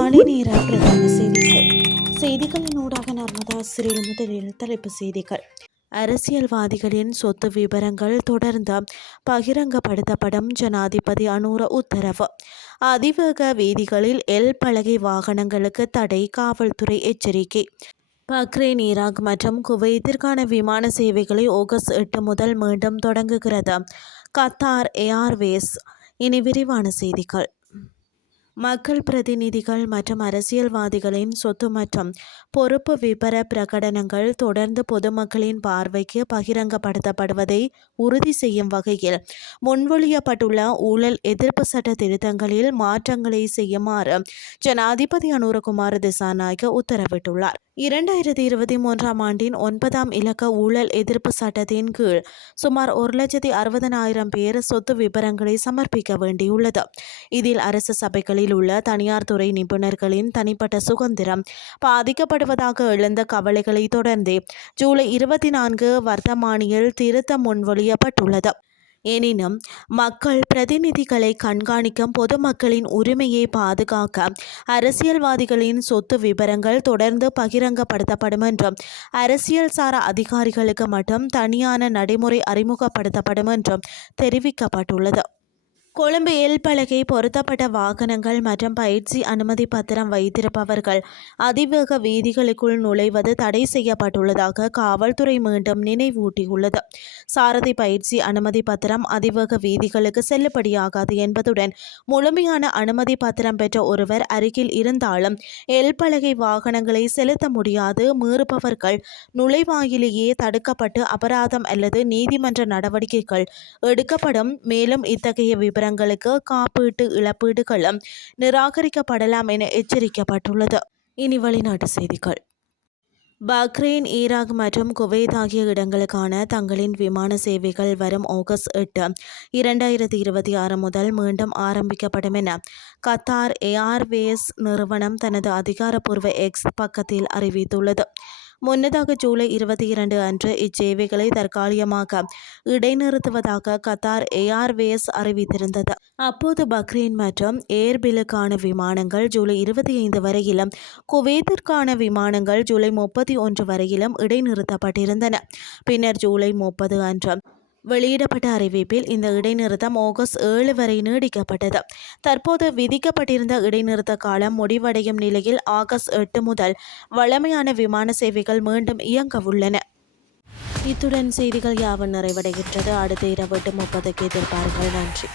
காலை நேர பிரதான செய்திகள். செய்திகளின் ஊடாக நர்மதா சிறில் முதலில் தலைப்பு செய்திகள். அரசியல்வாதிகளின் சொத்து விவரங்கள் தொடர்ந்து பகிரங்கப்படுத்தப்படும் ஜனாதிபதி அனுர உத்தரவு. அதிவேக வீதிகளில் எல் பலகை வாகனங்களுக்கு தடை, காவல்துறை எச்சரிக்கை. பக்ரைன், ஈராக் மற்றும் குவைத்திற்கான விமான சேவைகளை ஆகஸ்ட் 8 முதல் மீண்டும் தொடங்குகிறது கத்தார் ஏர்வேஸ். இனி விரிவான செய்திகள். மக்கள் பிரதிநிதிகள் மற்றும் அரசியல்வாதிகளின் சொத்து மற்றும் பொறுப்பு விபர பிரகடனங்கள் தொடர்ந்து பொதுமக்களின் பார்வைக்கு பகிரங்கப்படுத்தப்படுவதை உறுதி செய்யும் வகையில் முன்மொழியப்பட்டுள்ள ஊழல் எதிர்ப்பு சட்ட திருத்தங்களில் மாற்றங்களை செய்யுமாறு ஜனாதிபதி அனுரகுமார திசாநாயக்க உத்தரவிட்டுள்ளார். 2023 ஆண்டின் 9ஆம் இலக்க ஊழல் எதிர்ப்பு சட்டத்தின் கீழ் சுமார் 1,60,000 பேர் சொத்து விபரங்களை சமர்ப்பிக்க வேண்டியுள்ளது. இதில் அரசு சபைகளில் உள்ள தனியார் துறை நிபுணர்களின் தனிப்பட்ட சுதந்திரம் பாதிக்கப்படுவதாக எழுந்த கவலைகளை தொடர்ந்து ஜூலை 24 வர்த்தமானியில் திருத்தம் முன்மொழியப்பட்டுள்ளது. எனினும் மக்கள் பிரதிநிதிகளை கண்காணிக்கும் பொதுமக்களின் உரிமையை பாதுகாக்க அரசியல்வாதிகளின் சொத்து விபரங்கள் தொடர்ந்து பகிரங்கப்படுத்தப்படும் என்றும் அரசியல் சார அதிகாரிகளுக்கு மட்டும் தனியான நடைமுறை அறிமுகப்படுத்தப்படும் என்றும் தெரிவிக்கப்பட்டுள்ளது. கொழும்பு எல் பலகை பொருத்தப்பட்ட வாகனங்கள் மற்றும் பயிற்சி அனுமதி பத்திரம் வைத்திருப்பவர்கள் அதிவேக வீதிகளுக்குள் நுழைவது தடை செய்யப்பட்டுள்ளதாக காவல்துறை மீண்டும் நினைவூட்டியுள்ளது. சாரதி பயிற்சி அனுமதி பத்திரம் அதிவேக வீதிகளுக்கு செல்லுபடியாகாது என்பதுடன் முழுமையான அனுமதி பத்திரம் பெற்ற ஒருவர் அருகில் இருந்தாலும் எல் பலகை வாகனங்களை செலுத்த முடியாது. மீறுபவர்கள் நுழைவாயிலேயே தடுக்கப்பட்டு அபராதம் அல்லது நீதிமன்ற நடவடிக்கைகள் எடுக்கப்படும். மேலும் இத்தகைய விபரங்களுக்கு காப்பீட்டு இழப்பீடுகளும் நிராகரிக்கப்படலாம் என எச்சரிக்கப்பட்டுள்ளது. இனி வெளிநாட்டு செய்திகள். பக்ரைன், ஈராக் மற்றும் குவைத் ஆகிய இடங்களுக்கான தங்களின் விமான சேவைகள் வரும் ஆகஸ்ட் 8, 2026 முதல் மீண்டும் ஆரம்பிக்கப்படும் என கத்தார் ஏர்வேஸ் நிறுவனம் தனது அதிகாரப்பூர்வ எக்ஸ் பக்கத்தில் அறிவித்துள்ளது. முன்னதாக ஜூலை 22 அன்று இச்சேவைகளை தற்காலிகமாக இடைநிறுத்துவதாக கத்தார் ஏர்வேஸ் அறிவித்திருந்தது. அப்போது பக்ரைன் மற்றும் ஏர்பிலுக்கான விமானங்கள் ஜூலை 25 வரையிலும் குவைத்திற்கான விமானங்கள் ஜூலை 31 வரையிலும் இடைநிறுத்தப்பட்டிருந்தன. பின்னர் ஜூலை 30 அன்று வெளியிடப்பட்ட அறிவிப்பில் இந்த இடைநிறுத்தம் ஆகஸ்ட் 7 வரை நீடிக்கப்பட்டது. தற்போது விதிக்கப்பட்டிருந்த இடைநிறுத்த காலம் முடிவடையும் நிலையில் ஆகஸ்ட் 8 முதல் வழமையான விமான சேவைகள் மீண்டும் இயங்க உள்ளன. இத்துடன் செய்திகள் யாவும் நிறைவடைகின்றது. அடுத்த இரவு 8:30 எதிர்பாருங்கள். நன்றி.